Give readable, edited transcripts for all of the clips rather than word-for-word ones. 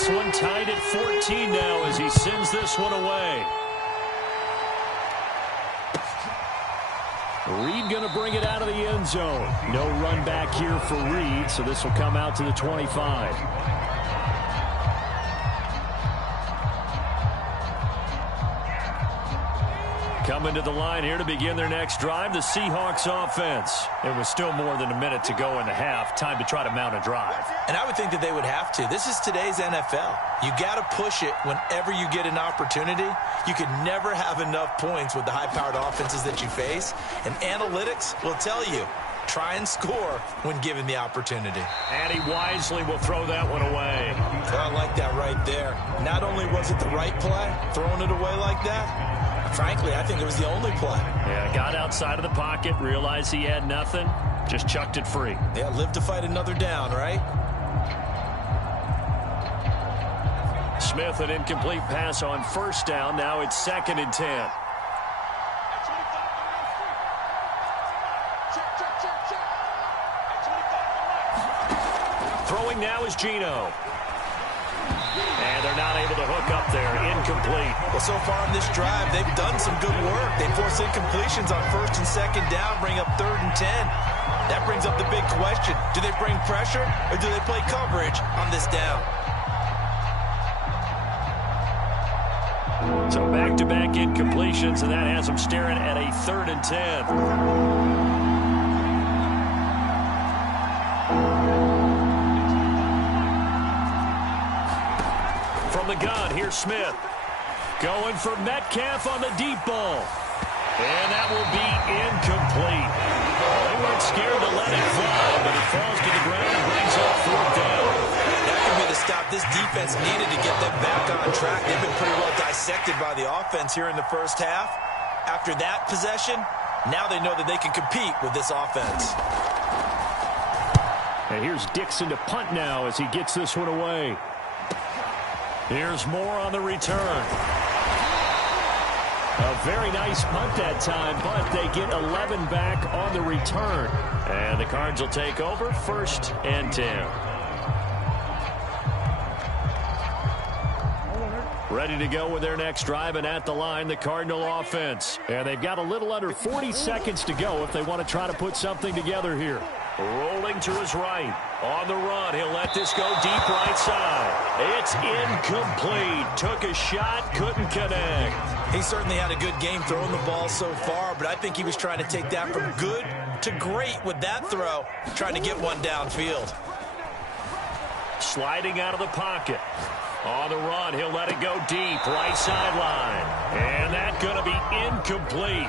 this one tied at 14 now as he sends this one away. Reed going to bring it out of the end zone. No run back here for Reed, so this will come out to the 25. Coming to the line here to begin their next drive, the Seahawks offense. It was still more than a minute to go in the half. Time to try to mount a drive. And I would think that they would have to. This is today's NFL. You got to push it whenever you get an opportunity. You can never have enough points with the high-powered offenses that you face. And analytics will tell you, try and score when given the opportunity. And he wisely will throw that one away. I like that right there. Not only was it the right play, throwing it away like that, frankly, I think it was the only play. Yeah, got outside of the pocket, realized he had nothing, just chucked it free. Yeah, live to fight another down, right? Smith, an incomplete pass on first down. Now it's 2nd and 10. Throwing now is Geno. And they're not able to hook up there. Incomplete. Well, so far in this drive, they've done some good work. They force incompletions on 1st and 2nd down, bring up 3rd and 10. That brings up the big question. Do they bring pressure or do they play coverage on this down? So back-to-back incompletions, and that has them staring at a 3rd and 10. The gun, here's Smith. Going for Metcalf on the deep ball. And that will be incomplete. They weren't scared to let it fly, but it falls to the ground and brings up 4th down. That could be the stop this defense needed to get them back on track. They've been pretty well dissected by the offense here in the first half. After that possession, now they know that they can compete with this offense. And here's Dixon to punt now as he gets this one away. Here's Moore on the return. A very nice punt that time, but they get 11 back on the return. And the Cards will take over 1st and 10. Ready to go with their next drive, and at the line, the Cardinal offense. And they've got a little under 40 seconds to go if they want to try to put something together here. Rolling to his right. On the run, he'll let this go deep right side. It's incomplete. Took a shot, couldn't connect. He certainly had a good game throwing the ball so far, but I think he was trying to take that from good to great with that throw, trying to get one downfield. Sliding out of the pocket. On the run, he'll let it go deep, right sideline. And that's going to be incomplete.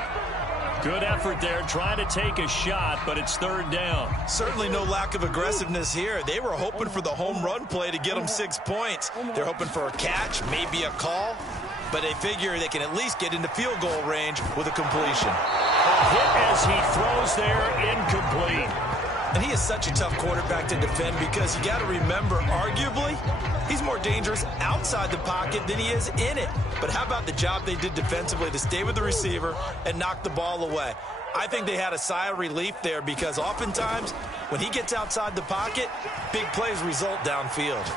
Good effort there, trying to take a shot, but it's 3rd down. Certainly no lack of aggressiveness here. They were hoping for the home run play to get them 6 points. They're hoping for a catch, maybe a call, but they figure they can at least get into field goal range with a completion. A hit as he throws there, incomplete. And he is such a tough quarterback to defend because you got to remember, arguably, he's more dangerous outside the pocket than he is in it. But how about the job they did defensively to stay with the receiver and knock the ball away? I think they had a sigh of relief there because oftentimes when he gets outside the pocket, big plays result downfield.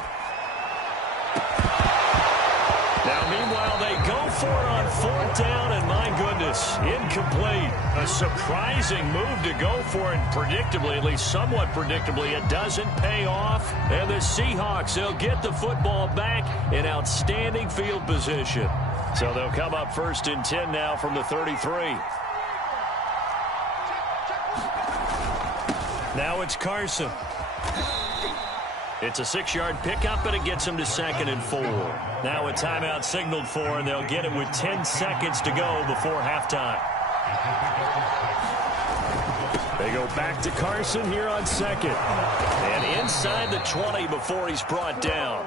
Now, meanwhile, they go for it on 4th down, and my goodness, incomplete. A surprising move to go for it, predictably, at least somewhat predictably. It doesn't pay off, and the Seahawks, they'll get the football back in outstanding field position. So they'll come up 1st and 10 now from the 33. Now it's Carson. It's a 6-yard pickup, and it gets him to 2nd and 4. Now a timeout signaled for, and they'll get it with 10 seconds to go before halftime. They go back to Carson here on 2nd. And inside the 20 before he's brought down.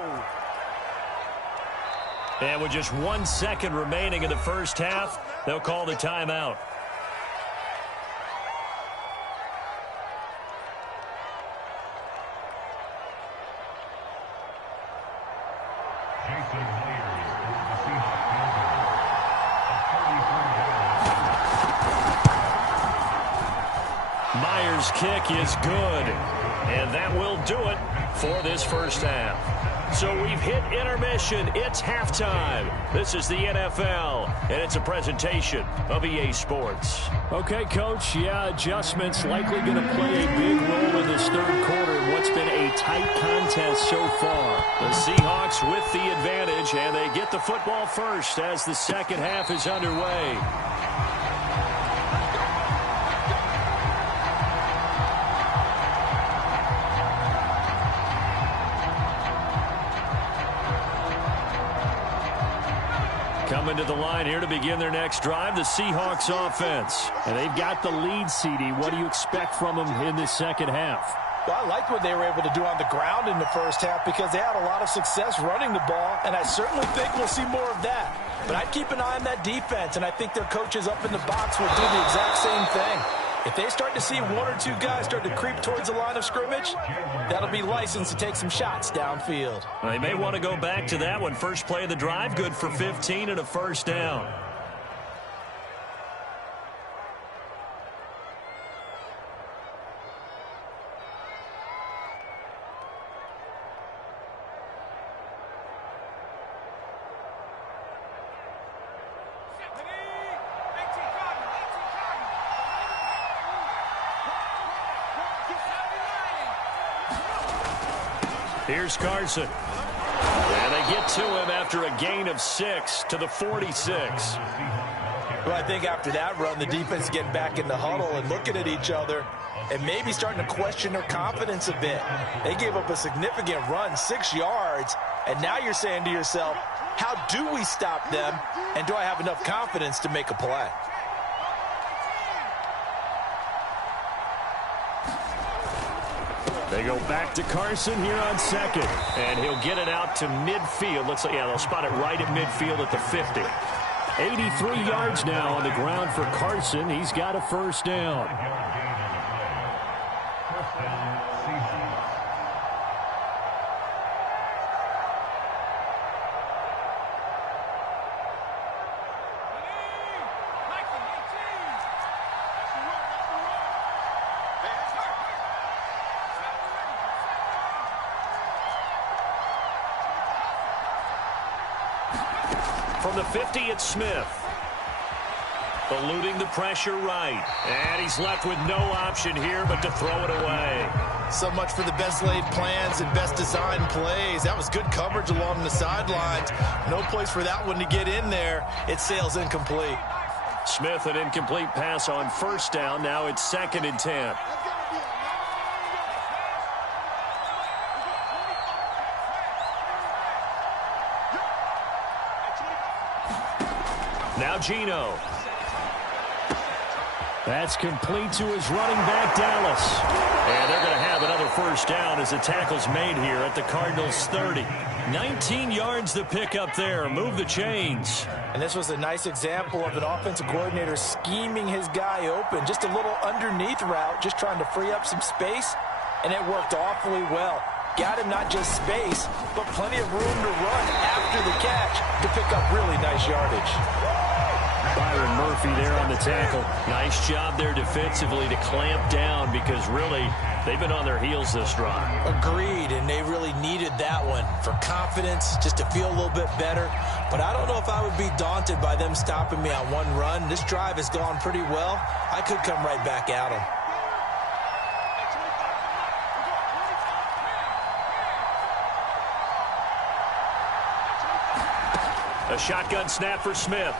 And with just 1 second remaining in the first half, they'll call the timeout. Myers' kick is good, and that will do it for this first half. So we've hit intermission. It's halftime. This is the NFL, and it's a presentation of EA Sports. Okay, Coach. Yeah, adjustments likely going to play a big role in this third quarter in what's been a tight contest so far. The Seahawks with the advantage, and they get the football first as the second half is underway. Coming to the line here to begin their next drive, the Seahawks offense. And they've got the lead, CD. What do you expect from them in this second half? Well, I like what they were able to do on the ground in the first half because they had a lot of success running the ball, and I certainly think we'll see more of that. But I'd keep an eye on that defense, and I think their coaches up in the box will do the exact same thing. If they start to see one or two guys start to creep towards the line of scrimmage, that'll be licensed to take some shots downfield. They may want to go back to that one. First play of the drive, good for 15 and a first down. Here's Carson. And they get to him after a gain of 6 to the 46. Well, I think after that run, the defense is getting back in the huddle and looking at each other and maybe starting to question their confidence a bit. They gave up a significant run, 6 yards, and now you're saying to yourself, how do we stop them, and do I have enough confidence to make a play? They go back to Carson here on second, and he'll get it out to midfield. Looks like, yeah, they'll spot it right at midfield at the 50. 83 yards now on the ground for Carson. He's got a first down. From the 50, it's Smith. Eluding the pressure right. And he's left with no option here but to throw it away. So much for the best laid plans and best designed plays. That was good coverage along the sidelines. No place for that one to get in there. It sails incomplete. Smith, an incomplete pass on first down. Now it's 2nd and 10. Now Geno. That's complete to his running back, Dallas. And they're going to have another first down as the tackle's made here at the Cardinals' 30. 19 yards to pick up there. Move the chains. And this was a nice example of an offensive coordinator scheming his guy open. Just a little underneath route, just trying to free up some space. And it worked awfully well. Got him not just space, but plenty of room to run after the catch to pick up really nice yardage. Byron Murphy there on the tackle. Nice job there defensively to clamp down because really they've been on their heels this drive. Agreed, and they really needed that one for confidence, just to feel a little bit better. But I don't know if I would be daunted by them stopping me on one run. This drive has gone pretty well. I could come right back at them. A shotgun snap for Smith.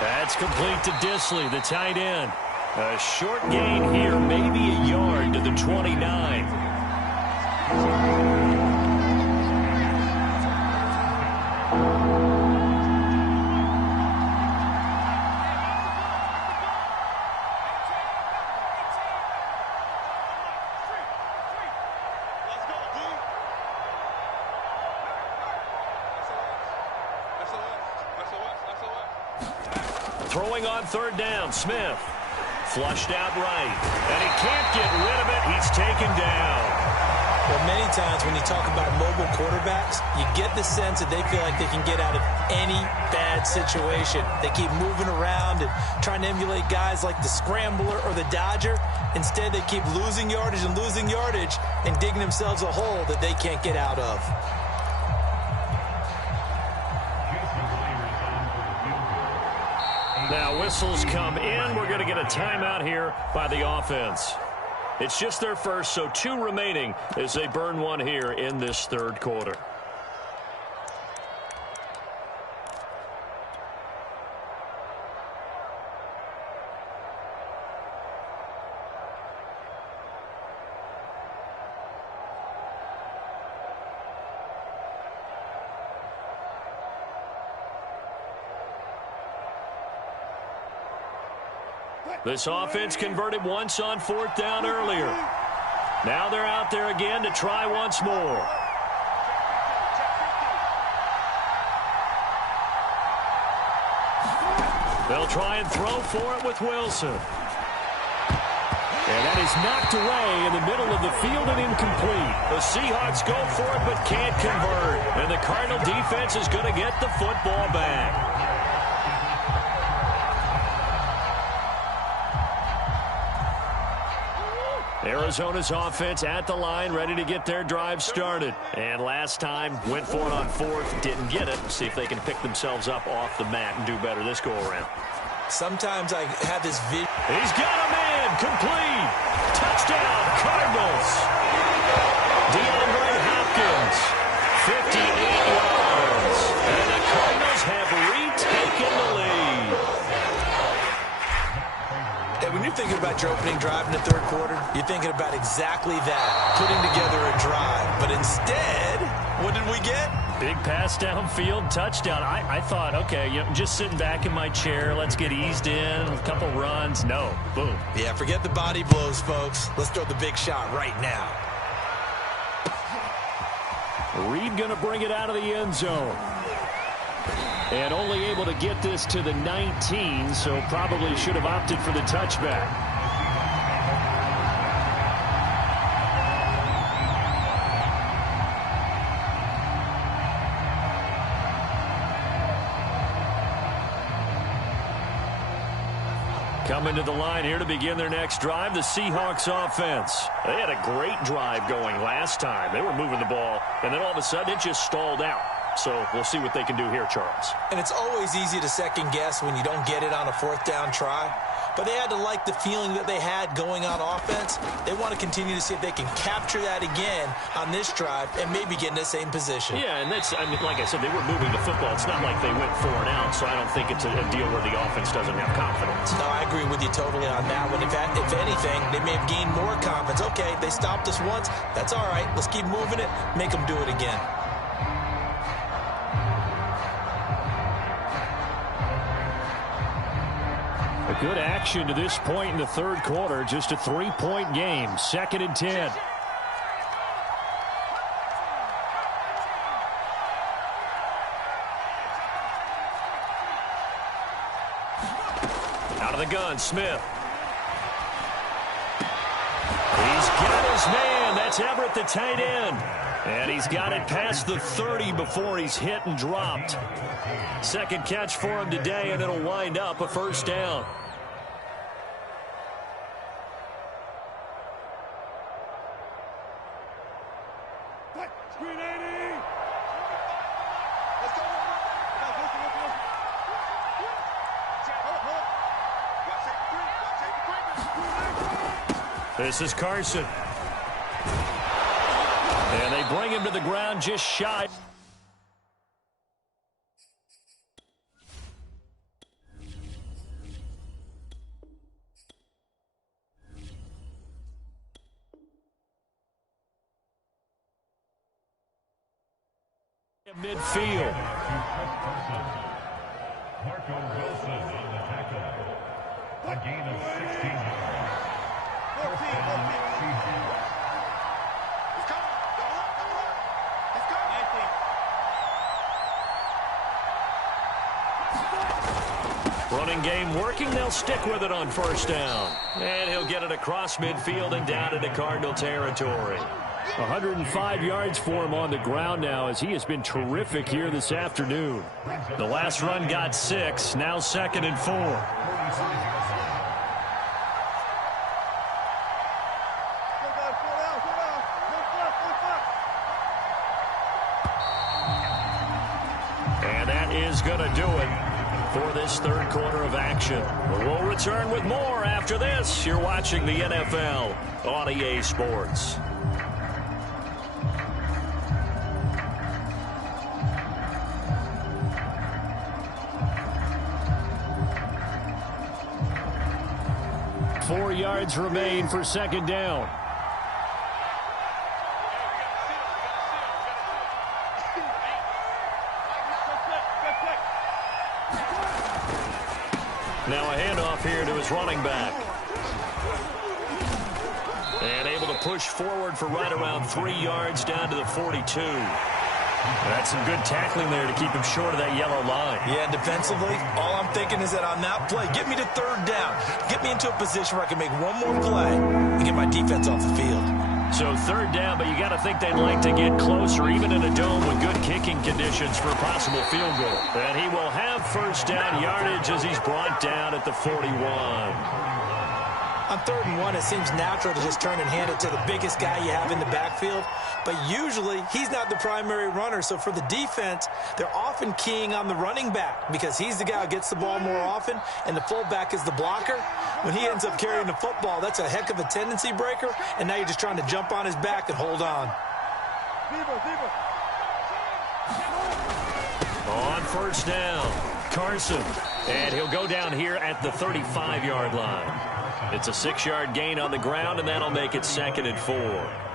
That's complete to Disley, the tight end. A short gain here, maybe a yard to the 29. Throwing on third down, Smith. Flushed out right. And he can't get rid of it. He's taken down. Well, many times when you talk about mobile quarterbacks, you get the sense that they feel like they can get out of any bad situation. They keep moving around and trying to emulate guys like the Scrambler or the Dodger. Instead, they keep losing yardage and digging themselves a hole that they can't get out of. Now whistles come in. We're going to get a timeout here by the offense. It's just their first, so 2 remaining as they burn one here in this third quarter. This offense converted once on 4th down earlier. Now they're out there again to try once more. They'll try and throw for it with Wilson. And that is knocked away in the middle of the field and incomplete. The Seahawks go for it but can't convert. And the Cardinal defense is going to get the football back. Arizona's offense at the line, ready to get their drive started. And last time, went for it on 4th, didn't get it. See if they can pick themselves up off the mat and do better this go-around. Sometimes I have this vision. He's got a man, complete. Touchdown, Cardinals. DeAndre Hopkins, 58 yards. And the Cardinals have retaken the lead. When you're thinking about your opening drive in the third quarter, you're thinking about exactly that, putting together a drive. But instead, what did we get? Big pass downfield, touchdown. I thought, okay, just sitting back in my chair, let's get eased in, a couple runs. No, boom. Yeah, forget the body blows, folks. Let's throw the big shot right now. Reed going to bring it out of the end zone. And only able to get this to the 19, so probably should have opted for the touchback. Coming to the line here to begin their next drive, the Seahawks offense. They had a great drive going last time. They were moving the ball, and then all of a sudden it just stalled out. So we'll see what they can do here, Charles. And it's always easy to second guess when you don't get it on a 4th down try. But they had to like the feeling that they had going on offense. They want to continue to see if they can capture that again on this drive and maybe get in the same position. Yeah, and that's, I mean, like I said, they were moving the football. It's not like they went 4 and out, so I don't think it's a deal where the offense doesn't have confidence. No, I agree with you totally on that one. If anything, they may have gained more confidence. Okay, they stopped us once. That's all right. Let's keep moving it. Make them do it again. A good action to this point in the third quarter. Just a 3-point game. 2nd and 10. Out of the gun, Smith. He's got his man. That's Everett, the tight end. And he's got it past the 30 before he's hit and dropped. Second catch for him today, and it'll wind up a first down. This is Carson. And they bring him to the ground just shy. Midfield. Marco Wilson on the tackle. A gain of 16 yards. 14. Running game working. They'll stick with it on first down. And he'll get it across midfield and down into Cardinal territory. 105 yards for him on the ground now, as he has been terrific here this afternoon. The last run got 6, now 2nd and 4. And that is going to do it for this third quarter of action. We'll return with more after this. You're watching the NFL on EA Sports. Four yards remain for second down. Now a handoff here to his running back. And able to push forward for right around 3 yards down to the 42. That's some good tackling there to keep him short of that yellow line. Yeah, defensively, all I'm thinking is that on that play, get me to third down. Get me into a position where I can make one more play and get my defense off the field. So third down, but you got to think they'd like to get closer, even in a dome with good kicking conditions for a possible field goal. And he will have first down yardage as he's brought down at the 41. On 3rd and 1, it seems natural to just turn and hand it to the biggest guy you have in the backfield. But usually, he's not the primary runner. So for the defense, they're often keying on the running back because he's the guy who gets the ball more often, and the fullback is the blocker. When he ends up carrying the football, that's a heck of a tendency breaker, and now you're just trying to jump on his back and hold on. On first down, Carson. And he'll go down here at the 35-yard line. It's a 6-yard gain on the ground, and that'll make it 2nd and 4.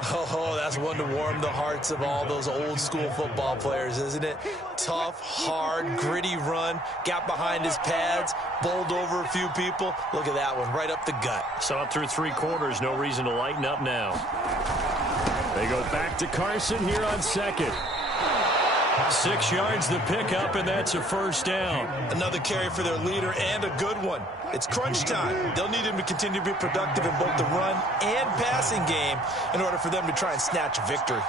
Oh, that's one to warm the hearts of all those old-school football players, isn't it? Tough, hard, gritty run, got behind his pads, bowled over a few people. Look at that one, right up the gut. So up through 3 quarters, no reason to lighten up now. They go back to Carson here on 2nd. 6 yards the pickup, and that's a first down. Another carry for their leader, and a good one. It's crunch time. They'll need him to continue to be productive in both the run and passing game in order for them to try and snatch a victory.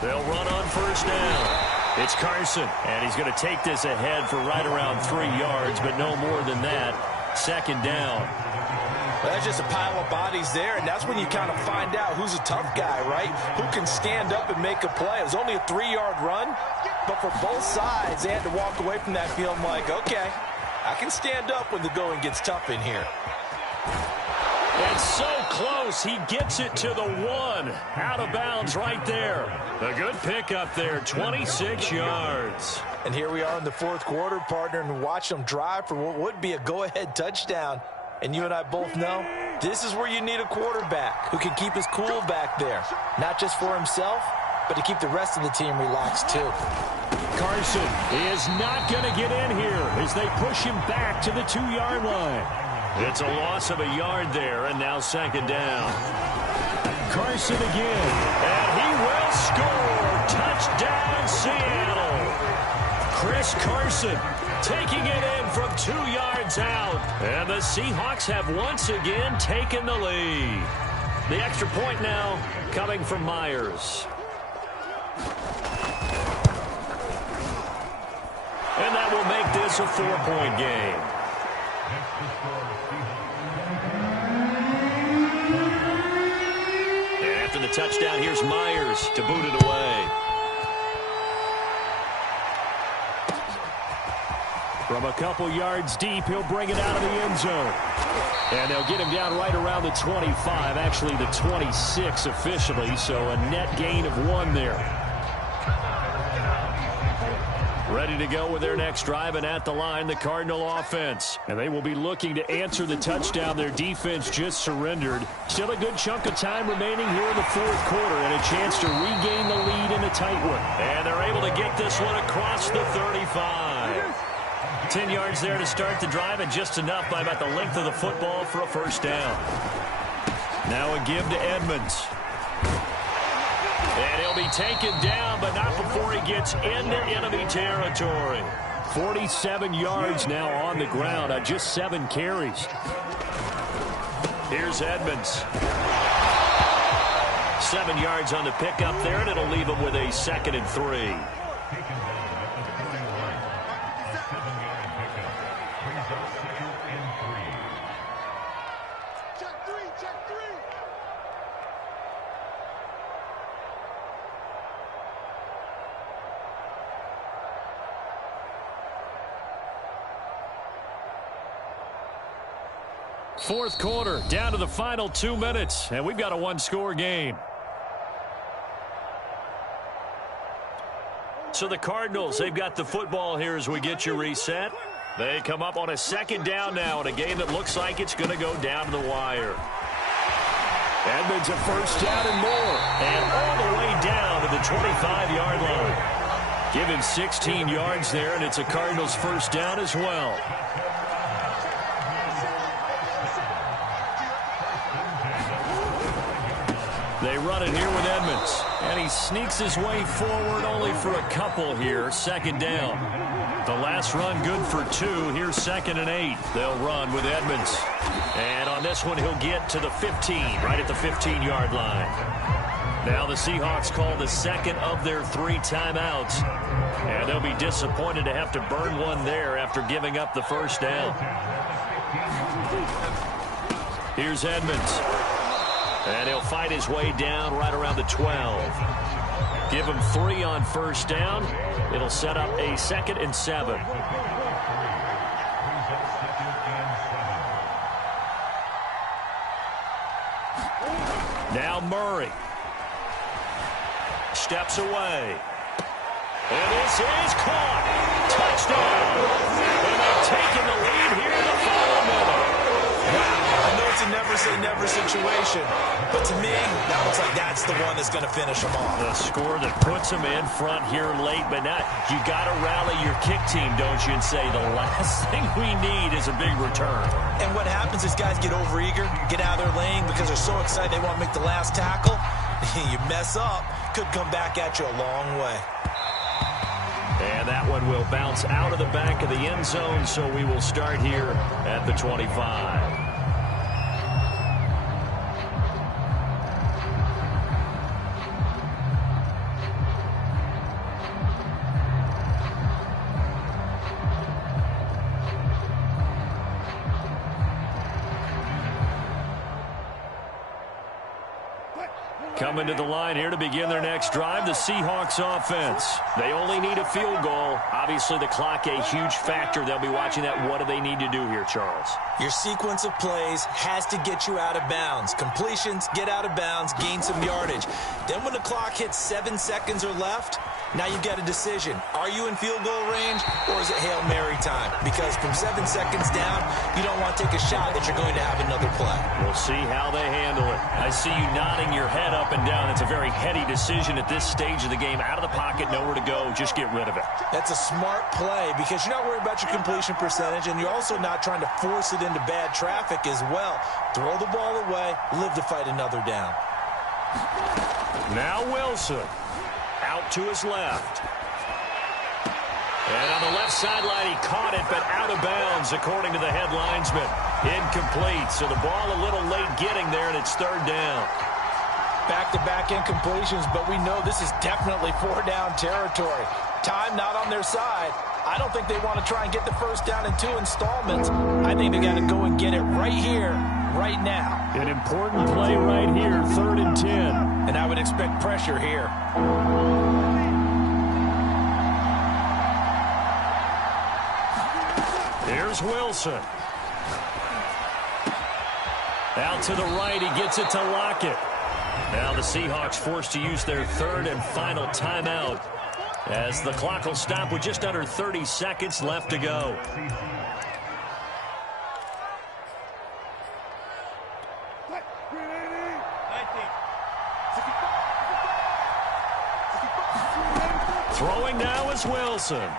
They'll run on first down. It's Carson, and he's going to take this ahead for right around 3 yards, but no more than that. 2nd down. Well, that's just a pile of bodies there, and that's when you kind of find out who's a tough guy, right? Who can stand up and make a play. It was only a 3-yard run, but for both sides, they had to walk away from that feeling like, okay, I can stand up when the going gets tough in here. And so close, he gets it to the 1. Out of bounds right there. A good pickup there, 26 yards. And here we are in the 4th quarter, partner, and watch them drive for what would be a go-ahead touchdown. And you and I both know this is where you need a quarterback who can keep his cool back there. Not just for himself, but to keep the rest of the team relaxed too. Carson is not going to get in here as they push him back to the 2-yard line. It's a loss of a yard there, and now 2nd down. Carson again, and he will score. Touchdown, Seattle. Chris Carson taking it in from 2 yards out. And the Seahawks have once again taken the lead. The extra point now coming from Myers. And that will make this a 4-point game. And after the touchdown, here's Myers to boot it away. From a couple yards deep, he'll bring it out of the end zone. And they'll get him down right around the 25, actually the 26 officially, so a net gain of 1 there. Ready to go with their next drive, and at the line, the Cardinal offense. And they will be looking to answer the touchdown their defense just surrendered. Still a good chunk of time remaining here in the 4th quarter, and a chance to regain the lead in a tight one. And they're able to get this one across the 35. 10 yards there to start the drive, and just enough by about the length of the football for a first down. Now a give to Edmonds. And he'll be taken down, but not before he gets into enemy territory. 47 yards now on the ground on just 7 carries. Here's Edmonds. 7 yards on the pickup there, and it'll leave him with a 2nd and 3. Fourth quarter, down to the final 2 minutes, and we've got a one-score game. So the Cardinals, they've got the football here as we get you reset. They come up on a 2nd down now in a game that looks like it's going to go down to the wire. Edmonds a first down and more. And all the way down to the 25-yard line. Give him 16 yards there, and it's a Cardinals first down as well. They run it here with Edmonds. And he sneaks his way forward only for a couple here. 2nd down. The last run good for 2. Here's 2nd and 8. They'll run with Edmonds. And on this one, he'll get to the 15, right at the 15-yard line. Now the Seahawks call the 2nd of their 3 timeouts. And they'll be disappointed to have to burn one there after giving up the first down. Here's Edmonds. And he'll fight his way down right around the 12. Give him 3 on first down. It'll set up a 2nd and 7. Now Murray. Steps away. And this is caught. Touchdown. And they've taken the lead here in the final minute. I know it's a never-say-never situation, but to me, that looks like that's the one that's going to finish them off. The score that puts them in front here late, but not. You got to rally your kick team, don't you, and say the last thing we need is a big return. And what happens is guys get overeager, get out of their lane because they're so excited they want to make the last tackle. You mess up, could come back at you a long way. And that one will bounce out of the back of the end zone, so we will start here at the 25. Coming to the line here to begin their next drive, the Seahawks offense. They only need a field goal. Obviously, the clock a huge factor. They'll be watching that. What do they need to do here, Charles? Your sequence of plays has to get you out of bounds. Completions, get out of bounds, gain some yardage. Then when the clock hits 7 seconds or left, now you've got a decision. Are you in field goal range or is it Hail Mary time? Because from 7 seconds down, you don't want to take a shot that you're going to have another play. We'll see how they handle it. I see you nodding your head up and down. It's a very heady decision at this stage of the game. Out of the pocket, nowhere to go. Just get rid of it. That's a smart play because you're not worried about your completion percentage, and you're also not trying to force it into bad traffic as well. Throw the ball away, live to fight another down. Now Wilson. Out to his left. And on the left sideline, he caught it, but out of bounds, according to the head linesman. Incomplete, so the ball a little late getting there, and it's 3rd down. Back-to-back incompletions, but we know this is definitely 4-down territory. Time not on their side. I don't think they want to try and get the first down in 2 installments. I think they got to go and get it right here, right now. An important play right here, 3rd and 10. And I would expect pressure here. Here's Wilson. Out to the right, he gets it to Lockett. Now the Seahawks forced to use their 3rd and final timeout as the clock will stop with just under 30 seconds left to go. Throwing now is Wilson.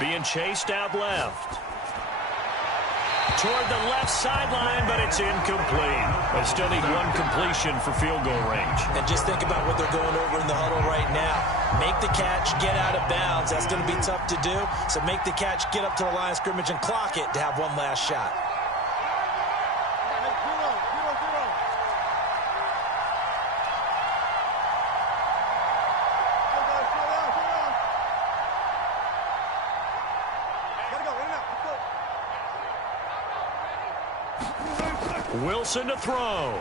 Being chased out left. toward the left sideline, but it's incomplete. They still need one completion for field goal range. And just think about what they're going over in the huddle right now. Make the catch, get out of bounds. That's going to be tough to do. So make the catch, get up to the line of scrimmage, and clock it to have one last shot. Wilson to throw.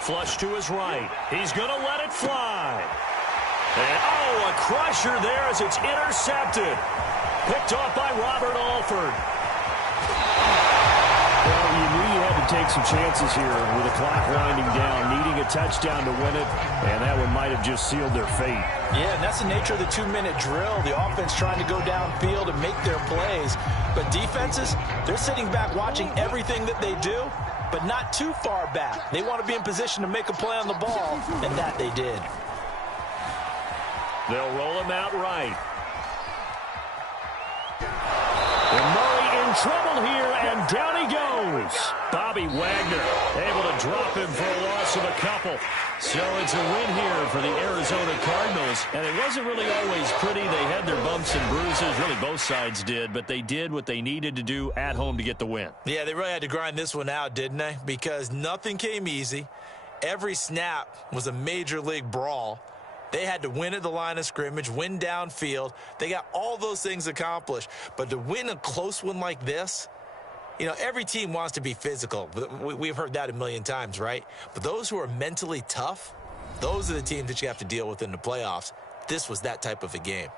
Flush to his right. He's going to let it fly. And, oh, a crusher there as it's intercepted. Picked off by Robert Alford. Well, you knew you had to take some chances here with the clock winding down, needing a touchdown to win it, and that one might have just sealed their fate. Yeah, and that's the nature of the 2-minute drill. The offense trying to go downfield and make their plays. But defenses, they're sitting back watching everything that they do, but not too far back. They want to be in position to make a play on the ball, and that they did. They'll roll him out right. And Murray in trouble here, and down he goes. Bobby Wagner able to drop him for a loss of a couple. So it's a win here for the Arizona Cardinals. And it wasn't really always pretty. They had their bumps and bruises. Really, both sides did. But they did what they needed to do at home to get the win. Yeah, they really had to grind this one out, didn't they? Because nothing came easy. Every snap was a major league brawl. They had to win at the line of scrimmage, win downfield. They got all those things accomplished. But to win a close one like this, you know, every team wants to be physical. We've heard that a million times, right? But those who are mentally tough, those are the teams that you have to deal with in the playoffs. This was that type of a game.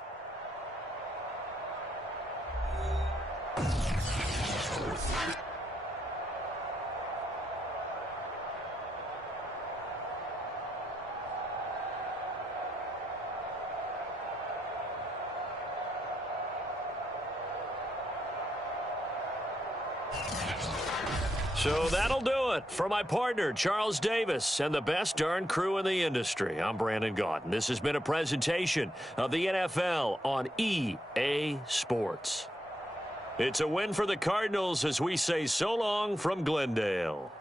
So that'll do it for my partner, Charles Davis, and the best darn crew in the industry. I'm Brandon Gaudin. This has been a presentation of the NFL on EA Sports. It's a win for the Cardinals as we say so long from Glendale.